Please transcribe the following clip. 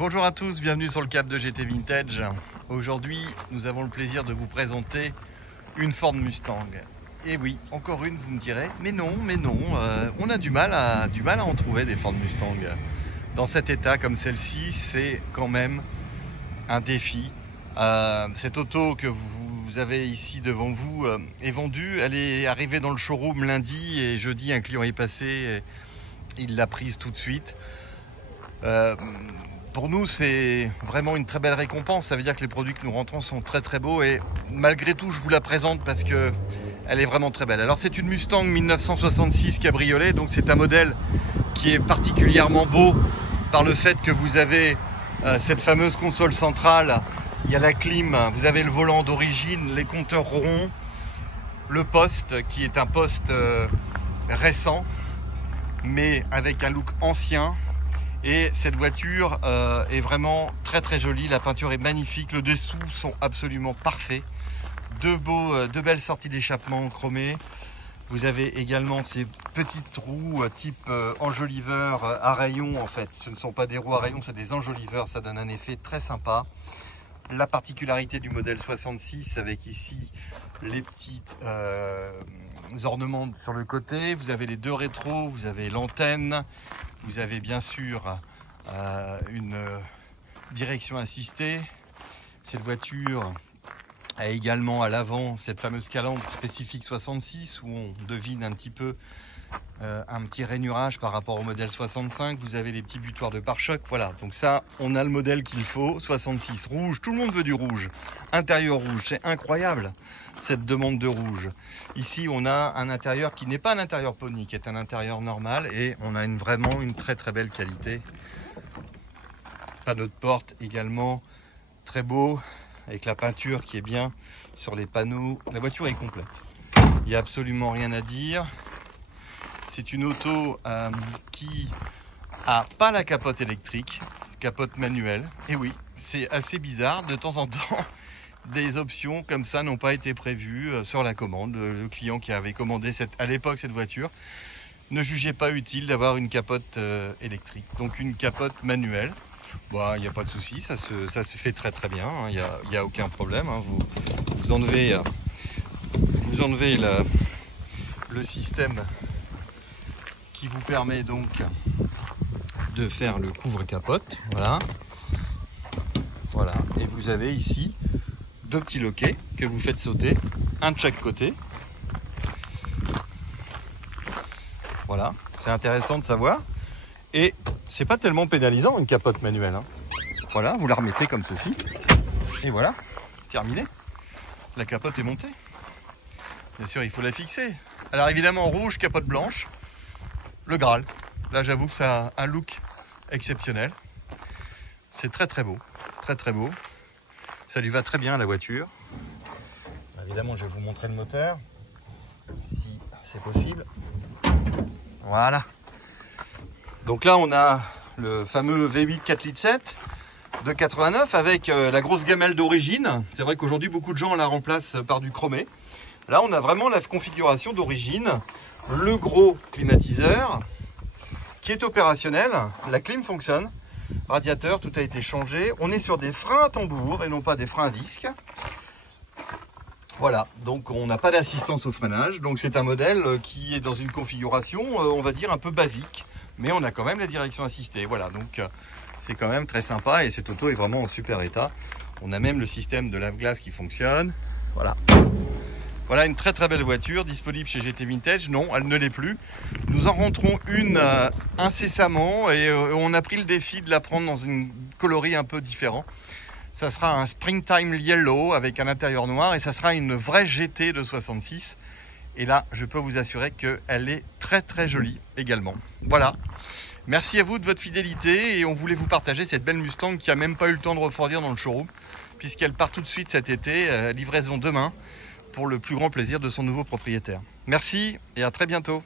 Bonjour à tous, bienvenue sur le cap de GT Vintage. Aujourd'hui, nous avons le plaisir de vous présenter une Ford Mustang. Et oui, encore une, vous me direz, mais non, on a du mal à en trouver des Ford Mustang. Dans cet état comme celle-ci, c'est quand même un défi. Cette auto que vous avez ici devant vous est vendue. Elle est arrivée dans le showroom lundi et jeudi, un client est passé et il l'a prise tout de suite. Pour nous, c'est vraiment une très belle récompense. Ça veut dire que les produits que nous rentrons sont très très beaux et malgré tout, je vous la présente parce que elle est vraiment très belle. Alors, c'est une Mustang 1966 cabriolet, donc c'est un modèle qui est particulièrement beau par le fait que vous avez cette fameuse console centrale. Il y a la clim, vous avez le volant d'origine, les compteurs ronds, le poste qui est un poste récent, mais avec un look ancien. Et cette voiture est vraiment très très jolie, la peinture est magnifique, le dessous sont absolument parfaits. Deux belles sorties d'échappement chromées. Vous avez également ces petites roues type enjoliveur à rayons en fait. Ce ne sont pas des roues à rayons, c'est des enjoliveurs, ça donne un effet très sympa. La particularité du modèle 66 avec ici les petits ornements sur le côté, vous avez les deux rétros, vous avez l'antenne, vous avez bien sûr une direction assistée. Cette voiture a également à l'avant cette fameuse calandre spécifique 66 où on devine un petit peu un petit rainurage par rapport au modèle 65. Vous avez les petits butoirs de pare-choc. Voilà, donc ça, on a le modèle qu'il faut. 66 rouge, tout le monde veut du rouge. Intérieur rouge, c'est incroyable cette demande de rouge. Ici, on a un intérieur qui n'est pas un intérieur pony, qui est un intérieur normal et on a vraiment une très très belle qualité. Panneau de porte également très beau avec la peinture qui est bien sur les panneaux. La voiture est complète. Il n'y a absolument rien à dire. C'est une auto qui a pas la capote électrique, capote manuelle. Et oui, c'est assez bizarre. De temps en temps, des options comme ça n'ont pas été prévues sur la commande. Le client qui avait commandé à l'époque cette voiture ne jugeait pas utile d'avoir une capote électrique. Donc une capote manuelle. Bon, il n'y a pas de souci, ça se fait très très bien. Il n'y a aucun problème. Vous enlevez le système qui vous permet donc de faire le couvre-capote. Voilà. Et vous avez ici deux petits loquets que vous faites sauter, un de chaque côté. Voilà, c'est intéressant de savoir. Et c'est pas tellement pénalisant une capote manuelle. Voilà, vous la remettez comme ceci. Et voilà, terminé. La capote est montée. Bien sûr, il faut la fixer. Alors évidemment, rouge, capote blanche. Le Graal. Là, j'avoue que ça a un look exceptionnel. C'est très très beau. Très très beau. Ça lui va très bien à la voiture. Évidemment, je vais vous montrer le moteur. Si c'est possible. Voilà. Donc là, on a le fameux V8 4,7 litres de 89 avec la grosse gamelle d'origine. C'est vrai qu'aujourd'hui, beaucoup de gens la remplacent par du chromé. Là, on a vraiment la configuration d'origine. Le gros climatiseur qui est opérationnel. La clim fonctionne. Radiateur, tout a été changé. On est sur des freins à tambour et non pas des freins à disque. Voilà, donc on n'a pas d'assistance au freinage. Donc c'est un modèle qui est dans une configuration, on va dire, un peu basique. Mais on a quand même la direction assistée. Voilà, donc c'est quand même très sympa et cette auto est vraiment en super état. On a même le système de lave-glace qui fonctionne. Voilà. Voilà une très très belle voiture disponible chez GT Vintage. Non, elle ne l'est plus. Nous en rentrons une incessamment et on a pris le défi de la prendre dans une coloris un peu différent. Ça sera un Springtime Yellow avec un intérieur noir et ça sera une vraie GT de 66. Et là, je peux vous assurer qu'elle est très très jolie également. Voilà. Merci à vous de votre fidélité et on voulait vous partager cette belle Mustang qui a même pas eu le temps de refroidir dans le showroom puisqu'elle part tout de suite cet été, livraison demain pour le plus grand plaisir de son nouveau propriétaire. Merci et à très bientôt.